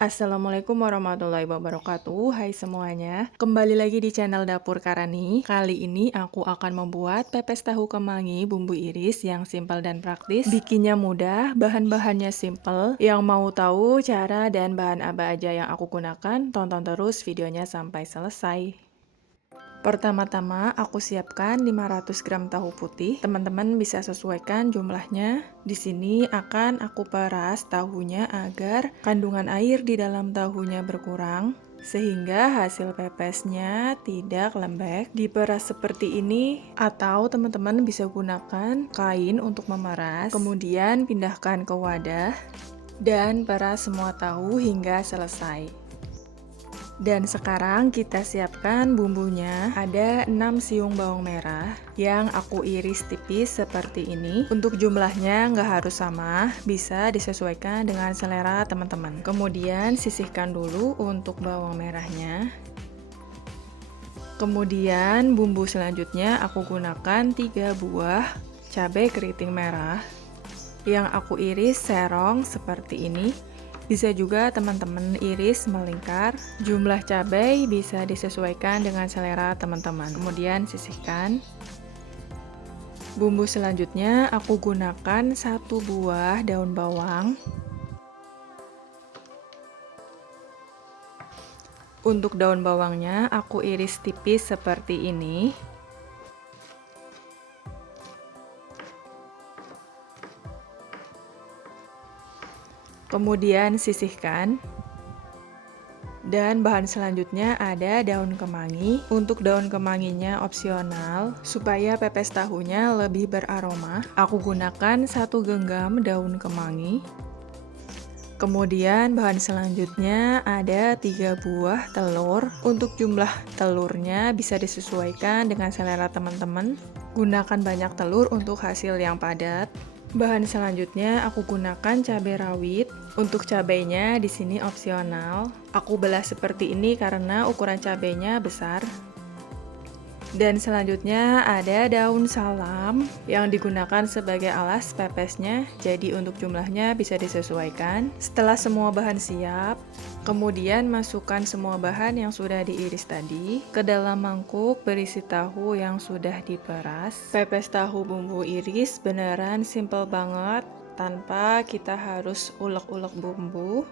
Assalamualaikum warahmatullahi wabarakatuh. Hai semuanya, kembali lagi di channel Dapur Karani. Kali ini aku akan membuat pepes tahu kemangi bumbu iris yang simpel dan praktis. Bikinnya mudah, bahan-bahannya simpel. Yang mau tahu cara dan bahan apa aja yang aku gunakan, tonton terus videonya sampai selesai. Pertama-tama aku siapkan 500 gram tahu putih. Teman-teman bisa sesuaikan jumlahnya. Di sini akan aku peras tahunya agar kandungan air di dalam tahunya berkurang sehingga hasil pepesnya tidak lembek. Diperas seperti ini atau teman-teman bisa gunakan kain untuk memeras. Kemudian pindahkan ke wadah dan peras semua tahu hingga selesai. Dan sekarang kita siapkan bumbunya. Ada 6 siung bawang merah yang aku iris tipis seperti ini. Untuk jumlahnya nggak harus sama, bisa disesuaikan dengan selera teman-teman. Kemudian sisihkan dulu untuk bawang merahnya. Kemudian bumbu selanjutnya aku gunakan 3 buah cabai keriting merah yang aku iris serong seperti ini. Bisa juga teman-teman iris melingkar. Jumlah cabai bisa disesuaikan dengan selera teman-teman. Kemudian sisihkan. Bumbu selanjutnya aku gunakan 1 buah daun bawang. Untuk daun bawangnya aku iris tipis seperti ini. Kemudian sisihkan. Dan bahan selanjutnya ada daun kemangi. Untuk daun kemanginya opsional supaya pepes tahunya lebih beraroma. Aku gunakan 1 genggam daun kemangi. Kemudian bahan selanjutnya ada 3 buah telur. Untuk jumlah telurnya bisa disesuaikan dengan selera teman-teman. Gunakan banyak telur untuk hasil yang padat. Bahan selanjutnya aku gunakan cabai rawit. Untuk cabainya di sini opsional. Aku belah seperti ini karena ukuran cabainya besar. Dan selanjutnya ada daun salam yang digunakan sebagai alas pepesnya. Jadi untuk jumlahnya bisa disesuaikan. Setelah semua bahan siap, kemudian masukkan semua bahan yang sudah diiris tadi ke dalam mangkuk berisi tahu yang sudah diperas. Pepes tahu bumbu iris beneran simple banget, tanpa kita harus ulek-ulek bumbu.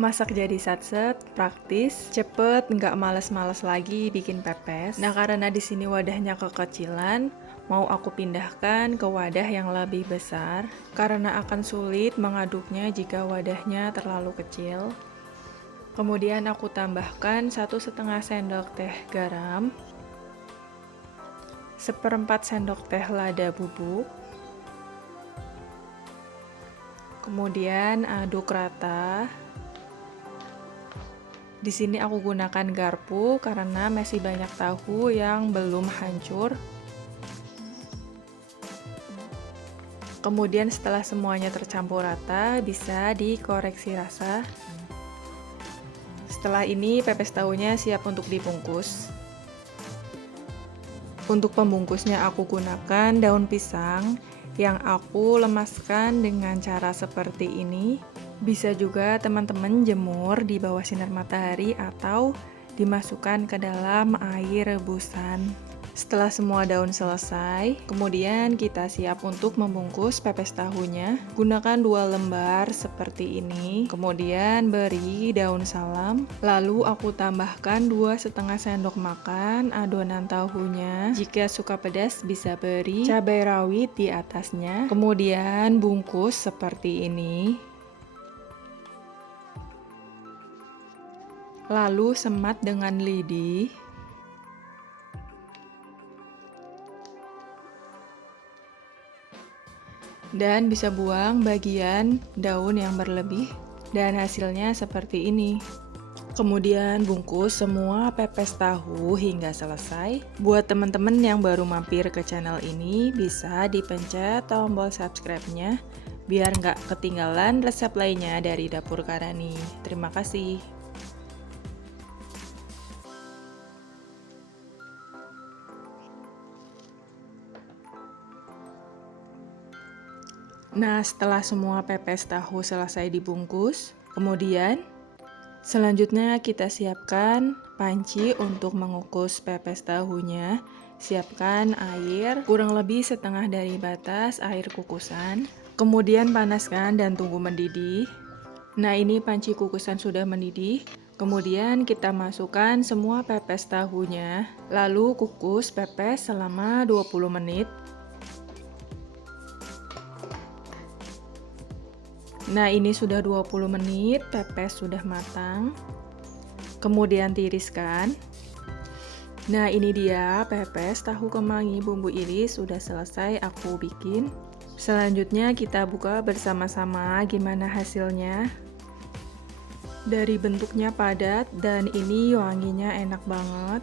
Masak jadi satset, praktis, cepet, nggak males-males lagi bikin pepes. Nah, karena di sini wadahnya kekecilan, mau aku pindahkan ke wadah yang lebih besar karena akan sulit mengaduknya jika wadahnya terlalu kecil. Kemudian aku tambahkan 1,5 sendok teh garam, 1/4 sendok teh lada bubuk. Kemudian aduk rata. Di sini aku gunakan garpu karena masih banyak tahu yang belum hancur. Kemudian setelah semuanya tercampur rata, bisa dikoreksi rasa. Setelah ini pepes tahunya siap untuk dibungkus. Untuk pembungkusnya aku gunakan daun pisang yang aku lemaskan dengan cara seperti ini. Bisa juga teman-teman jemur di bawah sinar matahari atau dimasukkan ke dalam air rebusan. Setelah semua daun selesai, kemudian kita siap untuk membungkus pepes tahunya. Gunakan 2 lembar seperti ini. Kemudian beri daun salam. Lalu aku tambahkan 2,5 sendok makan adonan tahunya. Jika suka pedas bisa beri cabai rawit di atasnya. Kemudian bungkus seperti ini. Lalu semat dengan lidi. Dan bisa buang bagian daun yang berlebih. Dan hasilnya seperti ini. Kemudian bungkus semua pepes tahu hingga selesai. Buat teman-teman yang baru mampir ke channel ini, bisa dipencet tombol subscribe-nya biar nggak ketinggalan resep lainnya dari Dapur Karani. Terima kasih. Nah, setelah semua pepes tahu selesai dibungkus, kemudian Selanjutnya kita siapkan panci untuk mengukus pepes tahunya. Siapkan air kurang lebih setengah dari batas air kukusan. Kemudian panaskan dan tunggu mendidih. Nah, ini panci kukusan sudah mendidih. Kemudian kita masukkan semua pepes tahunya. Lalu kukus pepes selama 20 menit. Nah, ini sudah 20 menit, pepes sudah matang. Kemudian tiriskan. Nah, ini dia pepes tahu kemangi bumbu iris sudah selesai aku bikin. Selanjutnya kita buka bersama-sama gimana hasilnya. Dari bentuknya padat dan ini wanginya enak banget.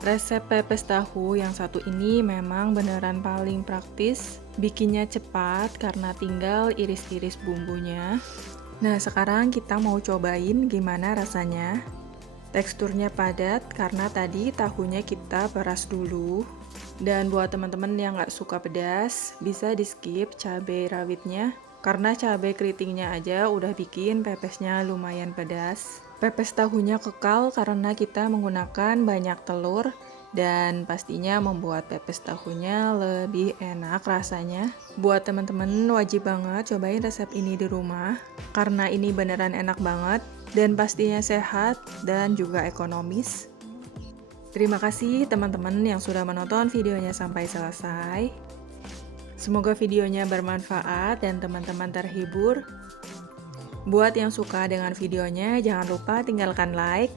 Resep pepes tahu yang satu ini memang beneran paling praktis, bikinnya cepat karena tinggal iris-iris bumbunya. Nah, sekarang kita mau cobain gimana rasanya. Teksturnya padat karena tadi tahunya kita peras dulu. Dan buat teman-teman yang nggak suka pedas, bisa di skip cabai rawitnya. Karena cabai keritingnya aja udah bikin pepesnya lumayan pedas. Pepes tahunya kekal karena kita menggunakan banyak telur dan pastinya membuat pepes tahunya lebih enak rasanya. Buat teman-teman wajib banget cobain resep ini di rumah karena ini beneran enak banget dan pastinya sehat dan juga ekonomis. Terima kasih teman-teman yang sudah menonton videonya sampai selesai. Semoga videonya bermanfaat dan teman-teman terhibur. Buat yang suka dengan videonya, jangan lupa tinggalkan like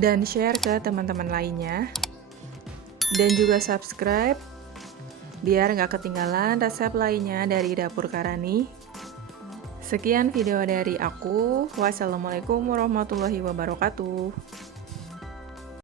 dan share ke teman-teman lainnya. Dan juga subscribe, biar nggak ketinggalan resep lainnya dari Dapur Karani. Sekian video dari aku. Wassalamualaikum warahmatullahi wabarakatuh.